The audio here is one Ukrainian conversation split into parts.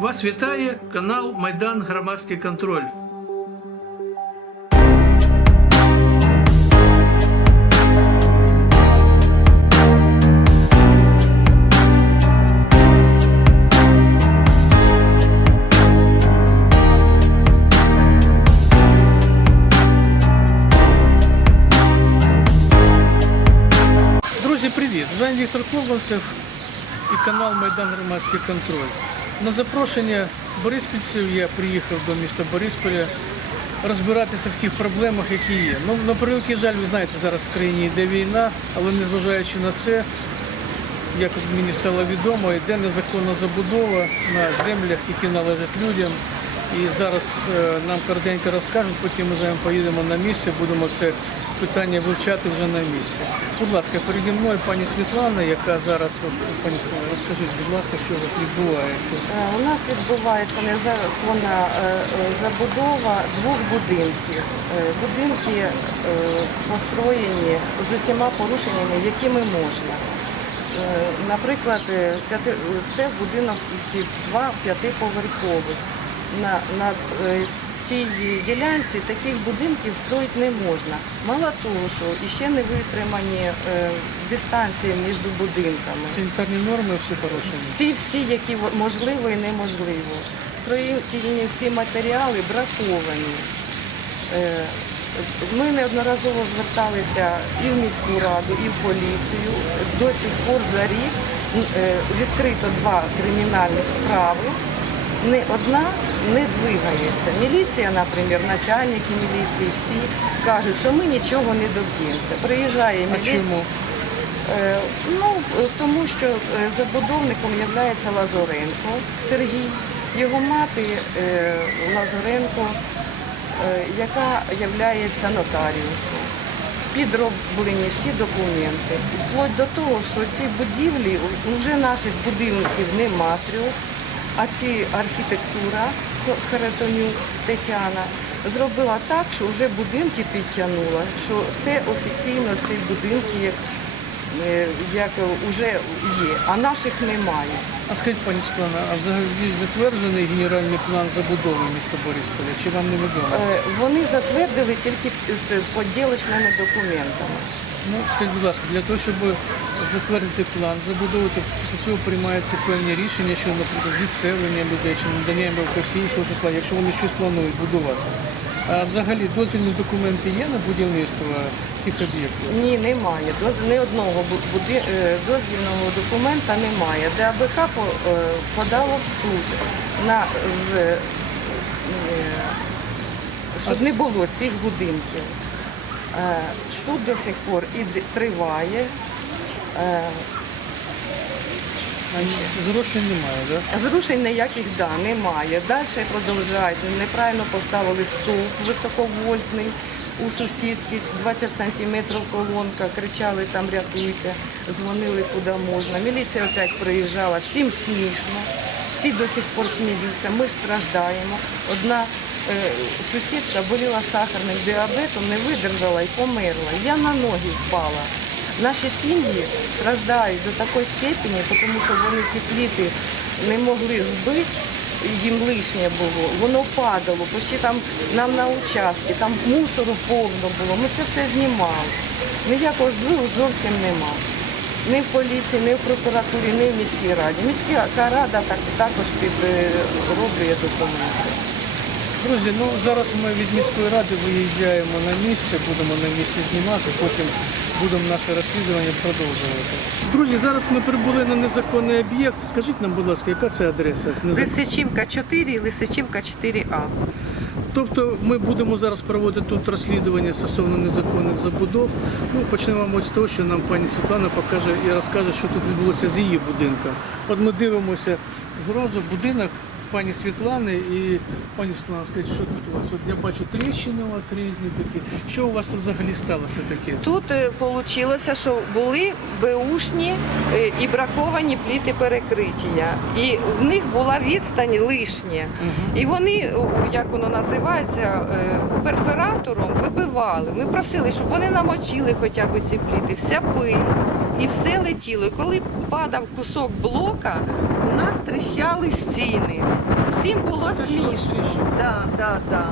Вас вітає канал Майдан Громадський контроль. Друзі, привіт! З вами Віктор Ковальцев і канал Майдан Громадський контроль. На запрошення бориспільців я приїхав до міста Борисполя розбиратися в тих проблемах, які є. Ну, на превеликий жаль, ви знаєте, зараз в країні йде війна, але незважаючи на це, як мені стало відомо, йде незаконна забудова на землях, які належать людям. І зараз е, нам коротенько розкажуть, потім ми з вами поїдемо на місце, будемо це питання вивчати вже на місці. Будь ласка, переді мною пані Світлана, яка зараз, от, пані розкажіть, будь ласка, що тут відбувається. Е, У нас відбувається незаконна е, е, забудова двох будинків. Будинки построєні з усіма порушеннями, якими можна. Наприклад, це будинок два п'ятиповерхових. На, на тій ділянці таких будинків строїти не можна. Мало того, що іще не витримані е, дистанції між будинками. Санітарні норми всі порушені. Всі, всі, які можливо і неможливо. Строїтельні всі матеріали браковані. Е, Ми неодноразово зверталися і в міську раду, і в поліцію. До сих пор за рік е, відкрито два кримінальних справи. Не одна не двигається. Міліція, наприклад, начальники міліції, всі кажуть, що ми нічого не доб'ємося. Приїжджає А чому? Е, Ну, тому що е, забудовником є Лазаренко Сергій, його мати е, Лазаренко, е, яка є нотаріусом. Підроблені всі документи. Вплоть до того, що ці будівлі, вже наших будинків нема трьох, а ці архітектура Х- Тетяна зробила так, що вже будинки підтягнула, що це офіційно ці будинки як е, як вже є, а наших немає. А скажіть, пані Світлана, а взагалі затверджений генеральний план забудови міста Борисполя? Чи вам невідомо? Е, Вони затвердили тільки з поділочними документами. Ну, скажіть, будь ласка, для того, щоб затвердити план забудови, то після цього приймаються певні рішення, що, наприклад, відселення людей чи надання їм якогось іншого житла, якщо вони щось планують будувати. А взагалі дозвільні документи є на будівництво цих об'єктів? Ні, немає. Доз- Ні одного бу- буди- е, дозвільного документа немає. ДАБК по- е, подало в суд на е, щоб не було цих будинків. Е, Суд до сих пор і триває. Е, А зрошень немає, так? Зрушень ніяких да, немає. Далі продовжують. Неправильно поставили стовп високовольтний у сусідки, 20 сантиметрів колонка, кричали там рятуйте, дзвонили куди можна. Міліція опять приїжджала, всім смішно, всі до сих пор сміються, ми страждаємо. Одна сусідка боліла сахарним діабетом, не видержала і померла. Я на ноги впала. Наші сім'ї страждають до такої степені, тому що вони ці пліти не могли збити, їм лишнє було, воно падало, почти там нам на участки, там мусору повно було. Ми це все знімали. Ніякого збору зовсім нема. Ні в поліції, ні в прокуратурі, ні в міській раді. Міська рада так, також підроблює документи. Друзі, ну зараз ми від міської ради виїжджаємо на місце, будемо на місці знімати, потім будемо наше розслідування продовжувати. Друзі, зараз ми прибули на незаконний об'єкт. Скажіть нам, будь ласка, яка це адреса? Незак- Лисичівка 4 і Лисичівка 4А. Тобто ми будемо зараз проводити тут розслідування стосовно незаконних забудов. Ну, почнемо з того, що нам пані Світлана покаже і розкаже, що тут відбулося з її будинком. От ми дивимося зразу будинок пані Світлани і пані Світлана, скажіть, що тут у вас? От я бачу тріщини у вас різні такі. Що у вас тут взагалі сталося таке? Тут вийшло, що були беушні е, і браковані пліти перекриття. І в них була відстань лишня. І вони, як воно називається, е, перфоратором вибивали. Ми просили, щоб вони намочили хоча б ці пліти. Вся пиль і все летіло. І коли падав кусок блока, у нас тріщали стіни. Усім було смішно. Да, да, да.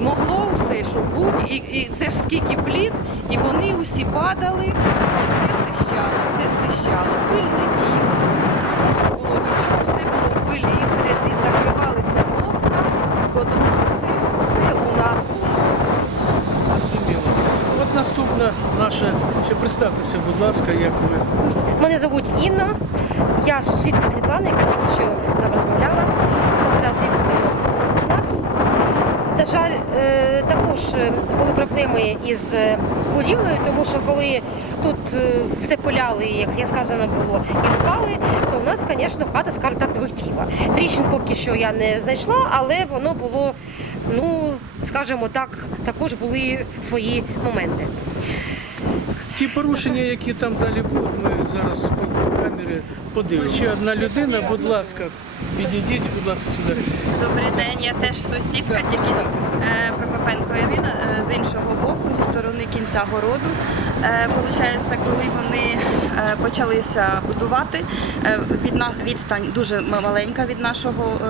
Могло все, що будь, і, і це ж скільки пліт, і вони усі падали, і все тріщало, все тріщало, пиль летіла. Не було нічого, все було в пилі, в грязі, закривалися окна, бо тому що все, все у нас було. Зрозуміло. От наступна наша, ще представтеся, будь ласка, як ви. Мене звуть Інна. Я сусідка Світлани, яка тільки що розмовляла. Постарала свій будинок. У нас, на жаль, е, також е, були проблеми із е, будівлею, тому що коли тут все поляли, як я сказано було, і впали, то у нас, звісно, хата, скажімо так, двихтіла. Тріщин поки що я не знайшла, але воно було, ну, скажімо так, також були свої моменти. Ті порушення, які там далі будуть, ми зараз по камері подивимося. Ще одна людина, будь ласка, підійдіть, будь ласка, сюди. Добрий день, я теж сусідка, е, Прокопенко Ірина е, з іншого боку, зі сторони кінця городу. Е, Получається, коли вони почалися будувати, від відстань дуже маленька від нашого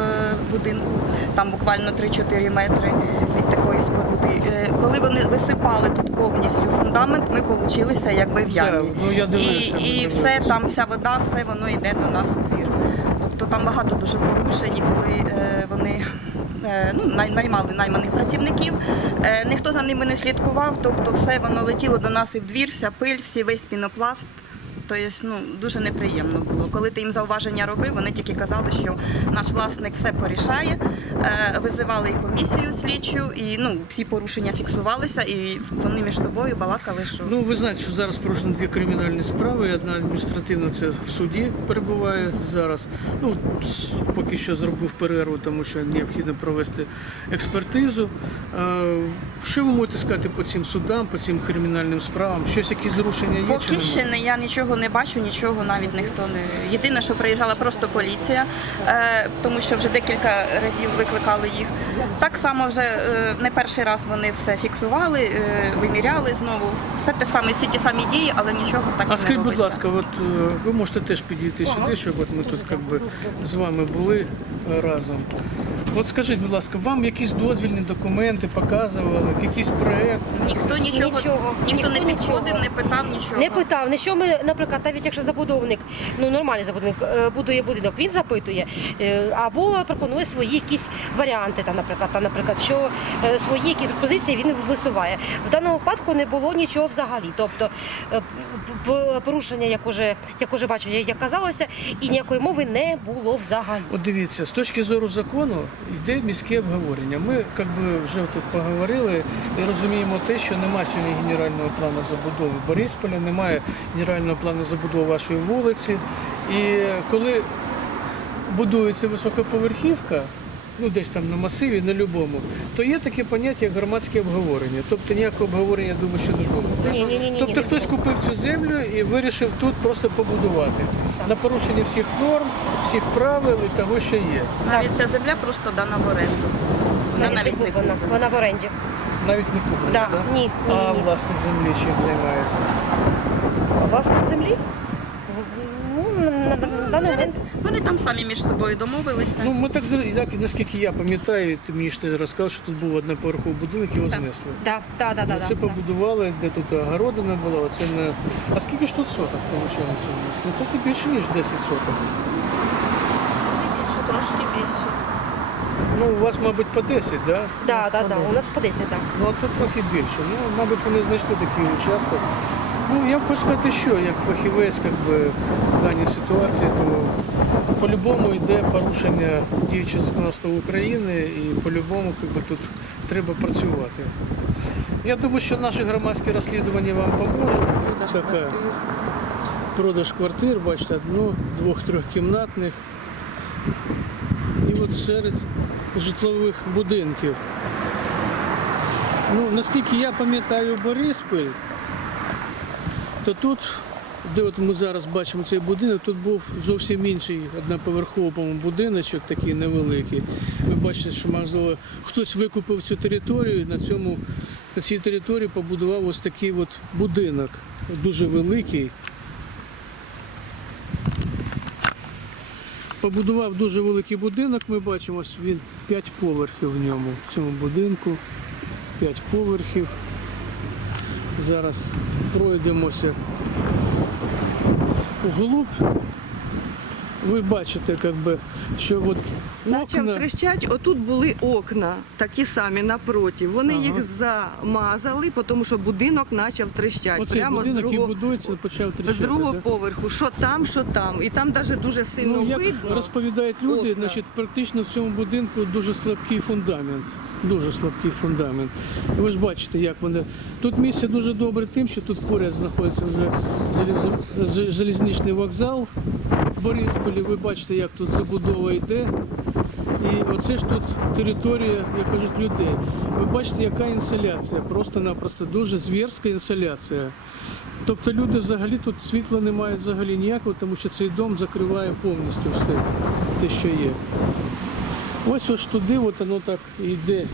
будинку, там буквально 3-4 метри від такої споруди. Е, Коли вони висипали тут повністю фундамент, ми получилися якби в ямі. Так, ну, я і, дивився, ми і все там, вся вода, все воно йде до нас у двір. Тобто там багато дуже порушень, і коли е, вони е, ну, най- наймали найманих працівників, е, ніхто за ними не слідкував, тобто все воно летіло до нас і в двір, вся пиль, всі весь пінопласт. Тобто, ну, дуже неприємно було. Коли ти їм зауваження робив, вони тільки казали, що наш власник все порішає. Е, визивали і комісію слідчу, і ну, всі порушення фіксувалися, і вони між собою балакали, що Ну, ви знаєте, що зараз порушено дві кримінальні справи. Одна адміністративна це в суді перебуває зараз. Ну, поки що зробив перерву, тому що необхідно провести експертизу. Е, Що ви можете сказати по цим судам, по цим кримінальним справам? Щось якісь зрушення є? Поки ще не я нічого не бачу, нічого навіть ніхто не єдине, що приїжджала просто поліція, е, тому що вже декілька разів викликали їх. Так само вже е, не перший раз вони все фіксували, е, виміряли знову. Все те саме, всі ті самі дії, але нічого так і А не скажіть, будь ласка, от е, ви можете теж підійти сюди, щоб от ми тут як би, з вами були разом. От скажіть, будь ласка, вам якісь дозвільні документи показували, якийсь проект? Ніхто нічого, Нічого, ніхто не підходив, не питав нічого. Не питав, не що ми, наприклад, навіть якщо забудовник, ну нормальний забудовник будує будинок, він запитує або пропонує свої якісь варіанти, там, наприклад, там, наприклад, що е, свої пропозиції він висуває. В даному випадку не було нічого взагалі. Тобто е, порушення, як уже, як уже бачу, як казалося, і ніякої мови не було взагалі. От дивіться, з точки зору закону йде міське обговорення. Ми як би, вже тут поговорили і розуміємо те, що немає сьогодні генерального плану забудови Борисполя, немає генерального плану забудови вашої вулиці. І коли будується високоповерхівка, ну десь там на масиві, на любому, то є таке поняття як громадське обговорення. Тобто ніякого обговорення, я думаю, що не було. Ні, ні, ні, ні. Тобто хтось купив цю землю і вирішив тут просто побудувати на порушення всіх норм, всіх правил і того, що є. Навіть ця земля просто дана в оренду. Вона навіть не навіть не куплена, куплена. вона в оренді. Навіть не куплено. Да. да? Ні, ні, а ні, ні. власник землі чим займається? Власник землі? На, на, на даний момент. Вони там самі між собою домовилися. Ну ми так як, наскільки я пам'ятаю, ти мені ж ти розказав, що тут був одноповерховий будинок, його Так. знесли. Да, да, да, да, Це да. побудували, де тут огородина була, оце на. А скільки ж тут соток виходить? Ну тут і більше, ніж 10 соток. Більше, трошки більше. Ну, у вас, мабуть, по 10, так? Да? Да, да, да. У нас по 10, так. Ну, а тут трохи більше. Ну, мабуть, вони знайшли такий участок. Ну, я б хочу сказати, що як фахівець як би, в даній ситуації, то по-любому йде порушення діючого законодавства України і по-любому тут треба працювати. Я думаю, що наші громадські розслідування вам поможуть. Така продаж квартир, бачите, одну, двох трьохкімнатних. І от серед житлових будинків. Ну, наскільки я пам'ятаю Бориспіль, то тут, де от ми зараз бачимо цей будинок, тут був зовсім інший одноповерховий будиночок такий невеликий. Ви бачите, що можливо хтось викупив цю територію, на цьому на цій території побудував ось такий от будинок, дуже великий. Побудував дуже великий будинок, ми бачимо, він 5 поверхів в ньому, в цьому будинку. 5 поверхів. Зараз пройдемося вглуб. Ви бачите, як би, що от Почав окна, трещать, отут були окна, такі самі напроти. Вони Ага. їх замазали, тому що будинок почав трещати. оцей Прямо з будинок, який другого, будується, почав з тріщати. другого да? поверху. Що там, що там. І там навіть дуже сильно Ну, як видно. розповідають люди, окна. значить, практично в цьому будинку дуже слабкий фундамент. Дуже слабкий фундамент. Ви ж бачите, як вони. Тут місце дуже добре тим, що тут поряд знаходиться вже залізо- з- залізничний вокзал в Борисполі. Ви бачите, як тут забудова йде. І оце ж тут територія, як кажуть, людей. Ви бачите, яка інсоляція, просто-напросто дуже звірська інсоляція. Тобто люди взагалі тут світла не мають взагалі ніякого, тому що цей дом закриває повністю все те, що є. Ось ось туди, от воно так і йде.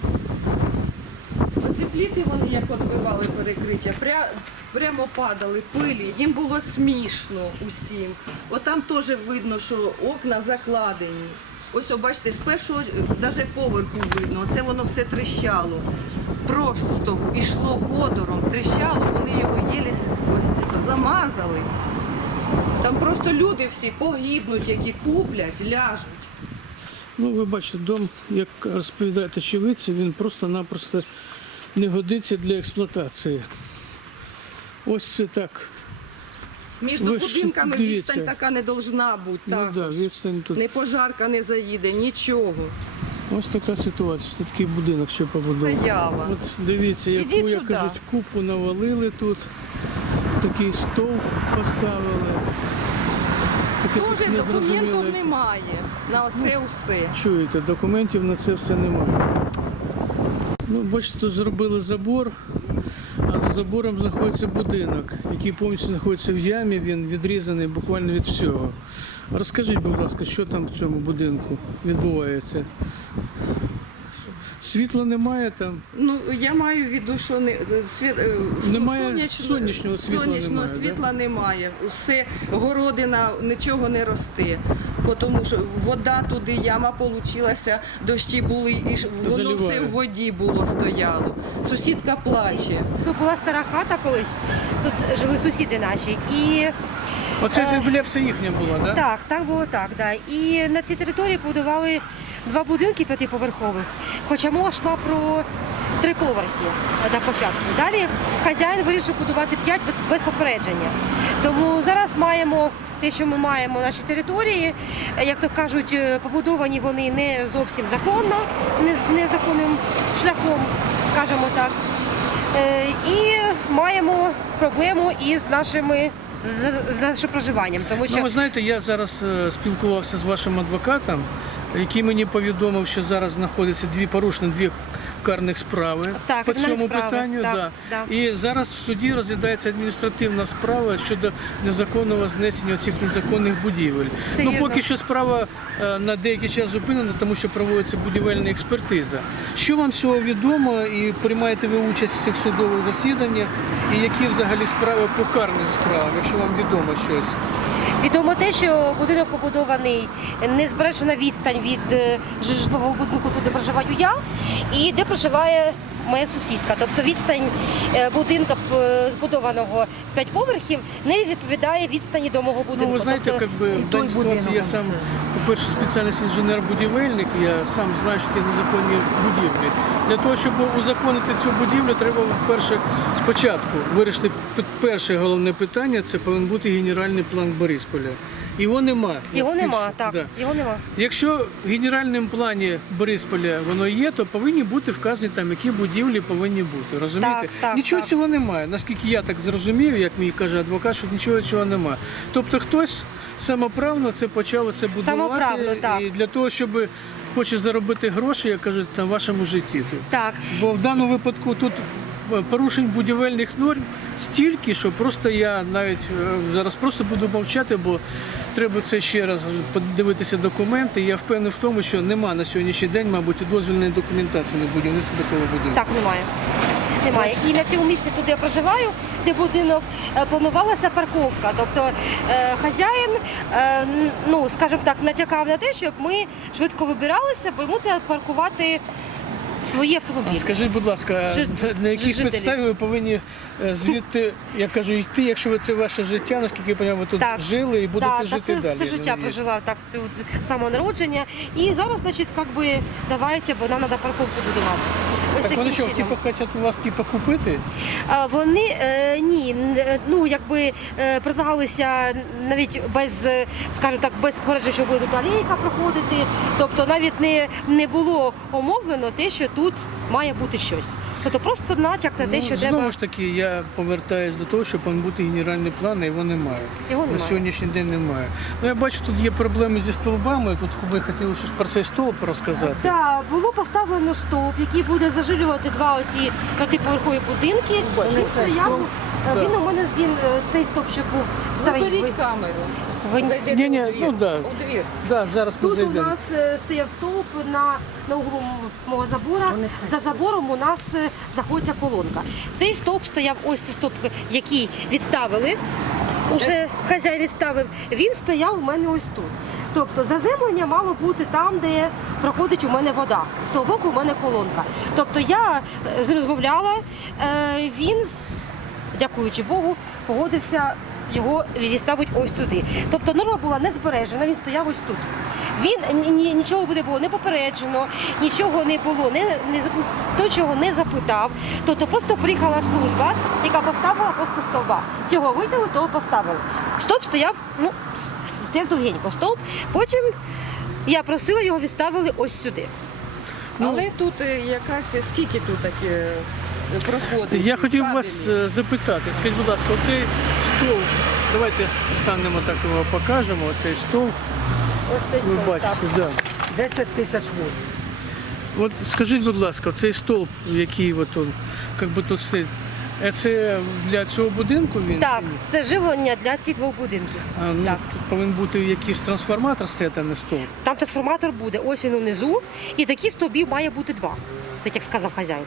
Оці пліти вони як відбивали перекриття, пря... прямо падали, пилі, їм було смішно усім. Отам теж видно, що окна закладені. Ось, бачите, з першого навіть поверху видно, оце воно все тріщало. Просто йшло ходором, тріщало, вони його єлі ось замазали. Там просто люди всі погибнуть, які куплять, ляжуть. Ну, ви бачите, дом, як розповідають очевидці, він просто-напросто не годиться для експлуатації. Ось це так. Між Ви ж будинками дивіться. відстань така не должна бути. Ну, також. да, відстань тут. Не пожарка не заїде, нічого. Ось така ситуація. Це такий будинок ще побудований. Заява. От дивіться, яку, Ідіть як сюди. кажуть, купу навалили тут. Такий стол поставили. Дуже документів немає на це усе. Чуєте, документів на це все немає. Ну, бачите, тут зробили забор, а за забором знаходиться будинок, який повністю знаходиться в ямі, він відрізаний буквально від всього. Розкажіть, будь ласка, що там в цьому будинку відбувається? Світла немає там. Ну я маю в виду, що не світ е, Немає сонячного світла сонячного немає, да? немає. Все городина нічого не росте. Тому що вода туди, яма получилася, дощі були, і воно Заливає. все в воді було стояло. Сусідка плаче. Тут була стара хата колись, тут жили сусіди наші. І Оце земля все їхня була, так? так, так було так. Да. І на цій території побудували два будинки п'ятиповерхових, хоча мова йшла про три поверхи на початку. Далі хазяїн вирішив будувати п'ять без, без попередження. Тому зараз маємо те, що ми маємо на нашій території. Як то кажуть, е, побудовані вони не зовсім законно, незаконним шляхом, скажімо так. Е, І маємо проблему із нашими з, нашим проживанням, тому що Ну, ви знаєте, я зараз е, спілкувався з вашим адвокатом, який мені повідомив, що зараз знаходиться дві порушені дві карних справи Так, по цьому справи, питанню. так, да. да. І зараз в суді розглядається адміністративна справа щодо незаконного знесення цих незаконних будівель. Все ну поки що справа е, на деякий час зупинена, тому що проводиться будівельна експертиза. Що вам цього відомо і приймаєте ви участь в цих судових засіданнях? І які взагалі справи по карним справам, якщо вам відомо щось? Відомо те, що будинок побудований не збережена відстань від е, житлового будинку, де проживаю я, і де проживає моя сусідка. Тобто відстань е, будинка е, збудованого в 5 поверхів не відповідає відстані до мого будинку. Ну, ви знаєте, Тобто, бы в даній ситуації я сам, по-перше, спеціальність інженер-будівельник, я сам знаю, що це незаконні будівлі. Для того, щоб узаконити цю будівлю, треба перше спочатку вирішити перше головне питання, це повинен бути генеральний план Борисполя. Його нема. Його Більше, нема, так, да. його нема. Якщо в генеральному плані Борисполя воно є, то повинні бути вказані там, які будівлі повинні бути. Розумієте? Так, так, нічого так. цього немає. Наскільки я так зрозумів, як мені каже адвокат, що нічого цього немає. Тобто хтось самоправно це почав це будувати Самоправно, так. і для того, щоб хоче заробити гроші, як кажуть, на вашому житті. Так. Бо в даному випадку тут порушень будівельних норм стільки, що просто я навіть е, зараз просто буду мовчати, бо треба це ще раз подивитися документи. Я впевнений в тому, що нема на сьогоднішній день, мабуть, дозвільної документації на будівництво такого будинку. Так, немає. немає. І на цьому місці, де я проживаю, де будинок, е, планувалася парковка. Тобто е, хазяїн, ну скажімо так, натякав на те, щоб ми швидко вибиралися, бо йому треба паркувати свої автомобілі. Скажіть, будь ласка, Жи- на- якій яких жителі. підставі ви повинні звідти, я кажу, йти, якщо ви це ваше життя, наскільки я розумію, ви тут Так. жили і будете Так, жити так, це далі. все життя Ну, прожила так цю самого. І зараз, значить, як би давайте, бо нам треба парковку будувати. Ось Так вони таким що, чином. типу, хочуть у вас типу, купити? А Вони е, ні, н- е, ну якби е, предлагалися навіть без, е, скажімо так, без попередження, що буде тут алейка проходити. Тобто навіть не, не було омовлено те, що тут має бути щось. Тобто просто натяк на те, Ну, що знову треба. ж таки, я повертаюсь до того, що повинен бути генеральний план, а його немає. Його На немає. сьогоднішній день немає. Ну я бачу, тут є проблеми зі стовбами. Тут ви хотіли щось про цей стовп розказати. Так, було поставлено стовп, який буде зажилювати два оці п'ятиповерхові будинки. бачу, це, цей стояв, е, він у мене він е, цей стовп, що був старий. Заберіть камеру. ви- Зайдете Ні-ні, у двір. ну да. У двір. Да, зараз Тут у нас е, стояв стовп на, на углу мого забора. За забором у нас е, знаходиться колонка. Цей стовп стояв, ось цей стовп, який відставили. Уже хазяїн відставив. Він стояв у мене ось тут. Тобто заземлення мало бути там, де проходить у мене вода. З того боку у мене колонка. Тобто я е, з ним розмовляла, е, він, дякуючи Богу, погодився його відставити ось туди. Тобто норма була не збережена, він стояв ось тут. Він ні- ні- нічого не було не попереджено, нічого не було, не, не то, чого не запитав. Тобто просто приїхала служба, яка поставила просто стовба. Цього витягли, того поставили. Стовп стояв, ну, стояв довгенько стовп. Потім я просила, його відставили ось сюди. Але тут е, якась, скільки тут таке е, проходить? Я хотів вас е, запитати, скажіть, будь ласка, оцей стовп, давайте станемо так його покажемо, оцей стовп, Ось цей ви стовп, бачите, так. да. 10 тисяч вольт. От скажіть, будь ласка, цей стовп, який от он, як би тут стоїть, е, це для цього будинку він? Так, це живлення для цих двох будинків. А, ну, так. Тут повинен бути якийсь трансформатор стояти, а не стовп. Там трансформатор буде, ось він внизу, і таких стовбів має бути два, так як сказав хазяїн.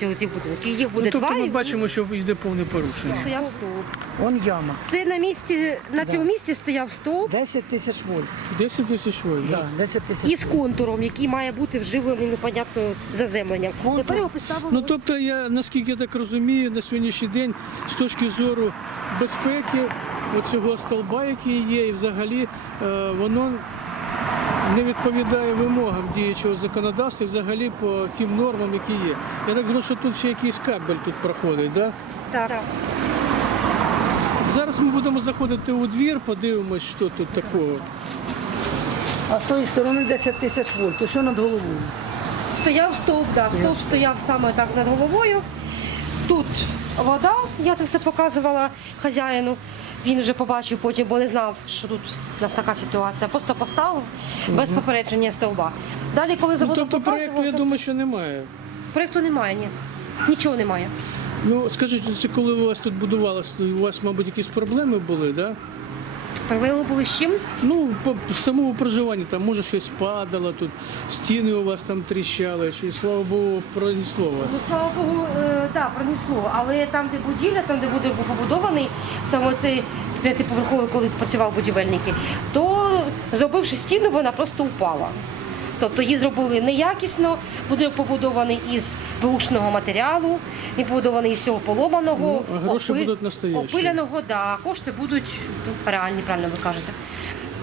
Цього цих будинків. Їх буде Ну, тобто два. ми і бачимо, що йде повне порушення. стояв стовп. Он яма. Це на місці, на цьому місці стояв стовп 10 тисяч вольт. 10 тисяч вольт. Да, да? 10 тисяч із контуром, який має бути вживлений непонятною заземленням. Тепер його поставили. Ну тобто, я наскільки я так розумію, на сьогоднішній день з точки зору безпеки оцього столба, який є, і взагалі е, воно не відповідає вимогам діючого законодавства, і взагалі по тим нормам, які є. Я так зрозумів, що тут ще якийсь кабель тут проходить, да? так. Зараз ми будемо заходити у двір, подивимось, що тут такого. А з тої сторони 10 тисяч вольт. Усе над головою. Стояв стовп, да, стовп стояв саме так над головою. Тут вода, я це все показувала хазяїну. Він вже побачив потім, бо не знав, що тут у нас така ситуація. Просто поставив без попередження стовба. Далі, коли Ну, заводу тобто проєкту, я думаю, що немає. проєкту немає, ні. Нічого немає. Ну, скажіть, це коли у вас тут будувалося, у вас, мабуть, якісь проблеми були, так? Да? Проблеми були з чим? Ну, по самому проживанні, там може щось падало, тут стіни у вас там тріщали, чи слава Богу, пронесло вас. Ну, слава Богу, е, да, пронесло. Але там, де будівля, там, де був побудований, саме цей п'ятиповерховий, коли працював будівельники, то зробивши стіну, вона просто упала. Тобто її зробили неякісно, будинок побудований із бушного матеріалу, він побудований із цього поломаного, Ну, а гроші будуть настоящі. опиляного, да, кошти будуть ну, реальні, правильно ви кажете.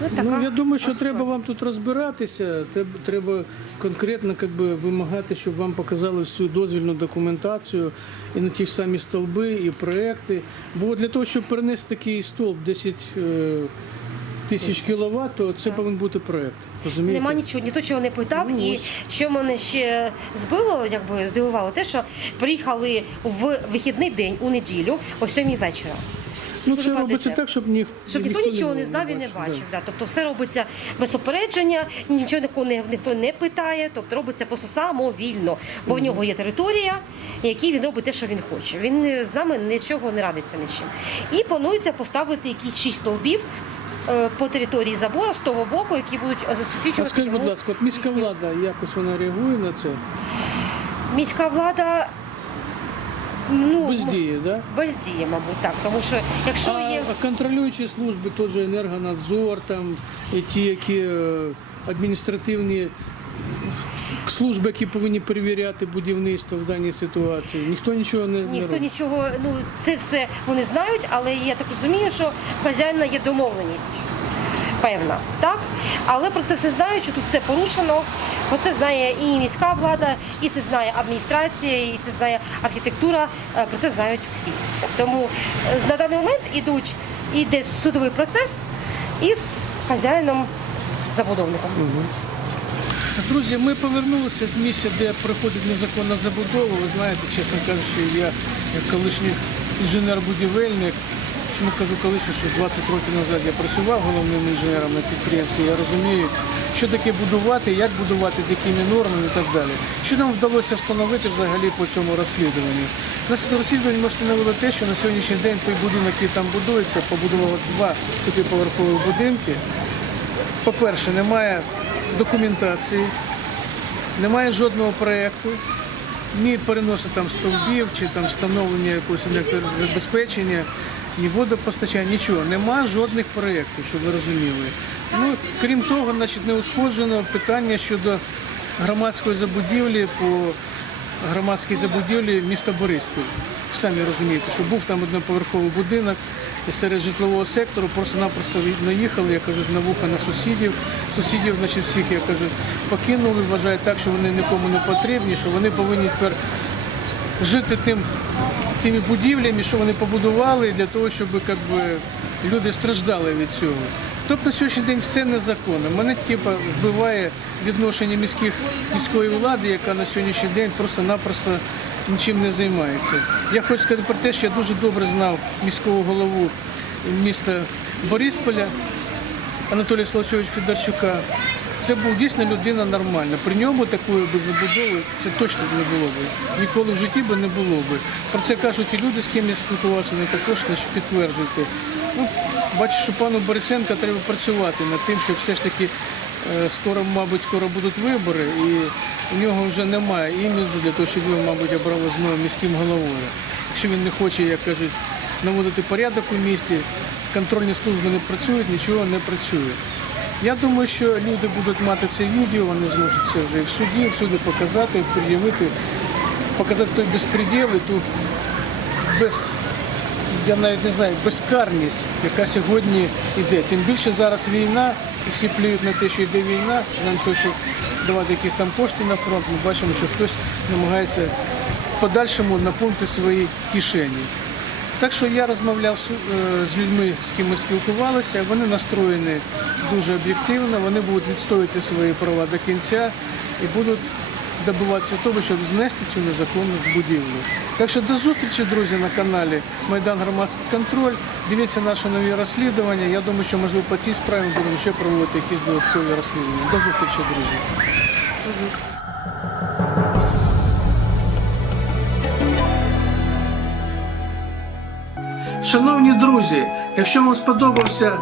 Ну, така Ну, я думаю, що треба вам тут розбиратися. Треба, конкретно как би, вимагати, щоб вам показали всю дозвільну документацію і на ті ж самі столби, і проекти. Бо для того, щоб перенести такий столб 10 е, тисяч кіловат, то це повинен бути проект. Розумієте? Нема нічого, ніхто чого не питав. Ну, і ось. що мене ще збило, якби здивувало, те, що приїхали в вихідний день у неділю о сьомій вечора. Ну, це ви робиться так, щоб ні, Щоб ніхто нічого не знав і не бачив. Да. Тобто все робиться без попередження, нічого ніхто не, ніхто не питає, тобто робиться просто самовільно, бо в нього є територія, якій він робить те, що він хоче. Він е, з нами нічого не радиться нічим. І планується поставити якісь шість стовбів е, по території забору з того боку, які будуть засвідчувати. скажіть, будь ласка, от міська влада якось вона реагує на це? Міська влада ну, Бездіє, да? бездіє, мабуть, так. Тому що якщо А, є. а контролюючі служби, теж же енергонадзор, там, і ті, які е, адміністративні служби, які повинні перевіряти будівництво в даній ситуації, ніхто нічого не, Ніхто робить. нічого, ну це все вони знають, але я так розумію, що хазяїна є домовленість. Певна, так? Але про це все знають, що тут все порушено. Про це знає і міська влада, і це знає адміністрація, і це знає архітектура. е, Про це знають всі. Тому е, на даний момент ідуть іде судовий процес із хазяїном забудовником. Друзі, ми повернулися з місця, де проходить незаконна забудова. Ви знаєте, чесно кажучи, я як колишній інженер-будівельник, чому кажу колишній, що 20 років назад я працював головним інженером на підприємстві, я розумію, що таке будувати, як будувати, з якими нормами і так далі. Що нам вдалося встановити взагалі по цьому розслідуванню? Наслідок розслідування ми встановили те, що на сьогоднішній день той будинок, який там будується, побудувало два п'ятиповерхові будинки. По-перше, немає документації, немає жодного проєкту, ні переносу там стовбів чи там встановлення якогось електрозабезпечення, ні водопостачання, нічого. Нема жодних проєктів, щоб ви розуміли. Ну, крім того, значить, не узгоджено питання щодо громадської забудівлі по громадській забудівлі міста Бориспіль. Самі розумієте, що був там одноповерховий будинок і серед житлового сектору просто-напросто наїхали, я кажу, на вуха на сусідів. Сусідів, значить, всіх, я кажу, покинули, вважають так, що вони нікому не потрібні, що вони повинні тепер жити тим, тими будівлями, що вони побудували, для того, щоб як би, люди страждали від цього. Тобто на сьогоднішній день все незаконно. Мене типу, вбиває відношення міських, міської влади, яка на сьогоднішній день просто-напросто нічим не займається. Я хочу сказати про те, що я дуже добре знав міського голову міста Борисполя Анатолія Славчовича Федорчука. Це був дійсно людина нормальна. При ньому такої би забудови це точно не було б. Ніколи в житті би не було б. Про це кажуть і люди, з ким я спілкувався, вони також підтверджують. Ну, бачу, що пану Борисенка треба працювати над тим, що все ж таки е, скоро, мабуть, скоро будуть вибори, і у нього вже немає іміджу для того, щоб його, мабуть, обрали знову міським головою. Якщо він не хоче, як кажуть, наводити порядок у місті, контрольні служби не працюють, нічого не працює. Я думаю, що люди будуть мати це відео, вони зможуть це вже і в суді, всюди показати, пред'явити, показати той безпреділ і ту без, я навіть не знаю, безкарність, яка сьогодні йде. Тим більше зараз війна, всі плюють на те, що йде війна, нам хоче давати якісь там кошти на фронт, ми бачимо, що хтось намагається подальшому наповнити свої кишені. Так що я розмовляв е, з людьми, з ким ми спілкувалися. Вони настроєні дуже об'єктивно, вони будуть відстоювати свої права до кінця і будуть добиватися того, щоб знести цю незаконну будівлю. Так що до зустрічі, друзі, на каналі Майдан Громадський контроль. Дивіться наші нові розслідування. Я думаю, що можливо по цій справі будемо ще проводити якісь додаткові розслідування. До зустрічі, друзі. Шановні друзі, якщо вам сподобався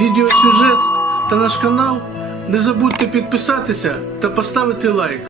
відеосюжет та наш канал, не забудьте підписатися та поставити лайк.